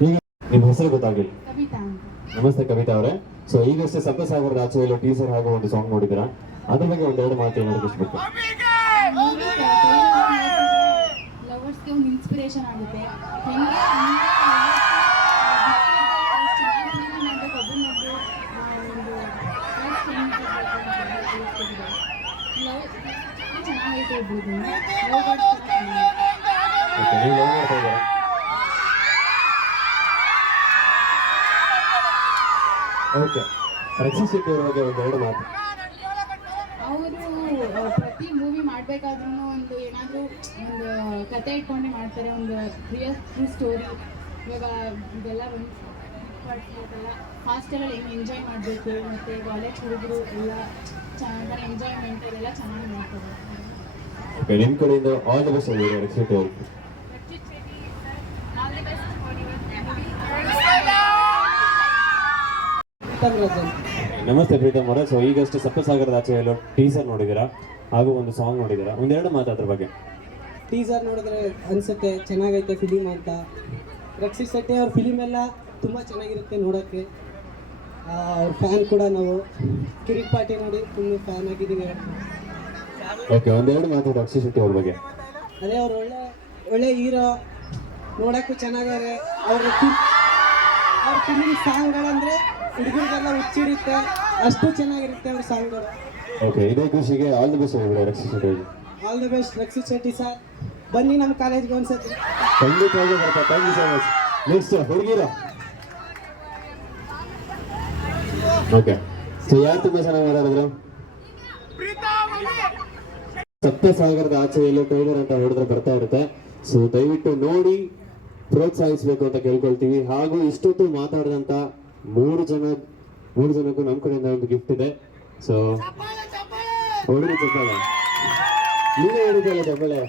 ಈಗ ನಿಮ್ಮ ಹೆಸರು ಗೊತ್ತಾಗಿಲ್ಲ ಕವಿತಾ ಅಂತ. ನಮಸ್ತೆ ಕವಿತಾ ಅವರೇ. ಸೊ ಈಗಷ್ಟೇ ಸಪ್ತಸಾಗರದ ಆಚೆಯಲ್ಲಿ ಟೀಸರ್ ಹಾಗೂ ಒಂದು ಸಾಂಗ್ ನೋಡಿದಿರಾ ಅದ್ರ ಬಗ್ಗೆ ಒಂದೆರಡು ಮಾತು ಇಷ್ಟಬೇಕು ಲವರ್ಸ್ಗೆ ಒಂದು ಇನ್ಸ್ಪಿರೇಷನ್ ಆಗುತ್ತೆ. ಲವ್ ಓಕೆ ನೀವು ಲವ್ ಮಾಡ್ತಾ ಇದ್ದೀರಾ? ಓಕೆ ರಕ್ಷಿತ್ ಶೆಟ್ಟಿ ಅವರ ಬಗ್ಗೆ ಒಂದೆರಡು ಮಾತು. ಅವರು ಪ್ರತಿ ಮೂವಿ ಮಾಡಬೇಕಾದ್ರೂ ಒಂದು ಏನಾದರೂ ಒಂದು ಕತೆ ಇಟ್ಕೊಂಡೆ ಮಾಡ್ತಾರೆ, ಒಂದು ರಿಯಲ್ ಟ್ರೂ ಸ್ಟೋರಿ ಇವಾಗ ಇದೆಲ್ಲ ಒಂದು ಹಾಸ್ಟೆಲಲ್ಲಿ ಹೆಂಗೆ ಎಂಜಾಯ್ ಮಾಡಬೇಕು, ಮತ್ತು ಕಾಲೇಜ್ ಹುಡುಗರು ಎಲ್ಲ ಚೆನ್ನಾಗಿ ಎಂಜಾಯ್ಮೆಂಟ್ ಎಲ್ಲ ಚೆನ್ನಾಗಿ ಮಾಡ್ತಾರೆ ನಿಮ್ಮ ಕಡೆಯಿಂದ ಆಲ್ ದ ಬೆಸ್ಟ್ ಆಗಿದೆ ನಮಸ್ತೆ ಪ್ರೀತಮ್ ಅವರೇ. ಸೊ ಈಗಷ್ಟೇ ಸಪ್ತಸಾಗರದ ಆಚೆಯಲ್ಲಿ ಟೀಸರ್ ನೋಡಿದ್ದೀರಾ? ಹಾಗೂ ಒಂದು ಸಾಂಗ್ ನೋಡಿದ್ದೀರಾ? ಒಂದೆರಡು ಮಾತು ಅದ್ರ ಬಗ್ಗೆ. ಟೀಸರ್ ನೋಡಿದ್ರೆ ಅನ್ಸುತ್ತೆ ಚೆನ್ನಾಗೈತೆ ಫಿಲಿಮ್ ಅಂತ. ರಕ್ಷಿತ್ ಶೆಟ್ಟಿ ಅವ್ರ ಫಿಲಿಮ್ ಎಲ್ಲ ತುಂಬ ಚೆನ್ನಾಗಿರುತ್ತೆ ನೋಡೋಕ್ಕೆ. ಅವ್ರ ಫ್ಯಾನ್ ಕೂಡ ನಾವು ಕಿರಿಕ್ ಪಾರ್ಟಿ ನೋಡಿ ತುಂಬ ಫ್ಯಾನ್ ಆಗಿದ್ದೀವಿ. ಓಕೆ ಒಂದೆರಡು ಮಾತು ರಕ್ಷಿತ್ ಶೆಟ್ಟಿ ಅವ್ರ ಬಗ್ಗೆ. ಅದೇ ಅವ್ರು ಒಳ್ಳೆ ಒಳ್ಳೆ ಹೀರೋ ನೋಡೋಕ್ಕೂ ಚೆನ್ನಾಗಾರೆ ಅವ್ರ ಅವ್ರ ಫಿಲಿಮ್ ಸಾಂಗ್ಗಳಂದರೆ ಹುಡುಗರಿಗೆಲ್ಲ ಹುಚ್ಚಿರುತ್ತೆ. ಅಷ್ಟು ಚೆನ್ನಾಗಿರುತ್ತೆ ಅವ್ರ ಸಾಂಗ್ಗಳು. ಓಕೆ ಇದೇ ಖುಷಿಗೆ ಆಲ್ ದಿ ಬೆಸ್ಟ್ ಆಗಿದೆ Rakshit Shetty all the best Rakshit Shetty sir. ಬನ್ನಿ ನಮ್ಮ ಕಾಲೇಜ್ಗೆ ಒಂದ್ಸತಿ. ಖಂಡಿತವಾಗಿ ಬರ್ತಾ thank you so much next ಹುಡುಗಿರ. Okay so ಯಾರು ತುಂಬಾ ಚೆನ್ನಾಗಿ ಮಾತಾಡಿದ್ರು? ಸಪ್ತ ಸಾಗರದ ಆಚೆಯಲ್ಲೂ ಟ್ರೈಲರ್ ಅಂತ ಹೊಡೆದ್ರೆ ಬರ್ತಾ ಇರುತ್ತೆ. ಸೊ ದಯವಿಟ್ಟು ನೋಡಿ. ಪ್ರೋತ್ಸಾಹಿಸಬೇಕು ಅಂತ ಕೇಳ್ಕೊಳ್ತೀವಿ. ಹಾಗೂ ಇಷ್ಟೊತ್ತು ಮಾತಾಡಿದಂತ ಮೂರು ಜನ ಮೂರು ಜನಕ್ಕೂ ನಮ್ಮ ಕಡೆಯಿಂದ ಒಂದು ಗಿಫ್ಟ್ ಇದೆ. ಸೊ ಹೊಡಿರಿ ಚಪ್ಪಾಳೆ. ನೀವೇ ಹೇಳಿದ್ದಲ್ಲ ಚಪ್ಪಾಳೆ.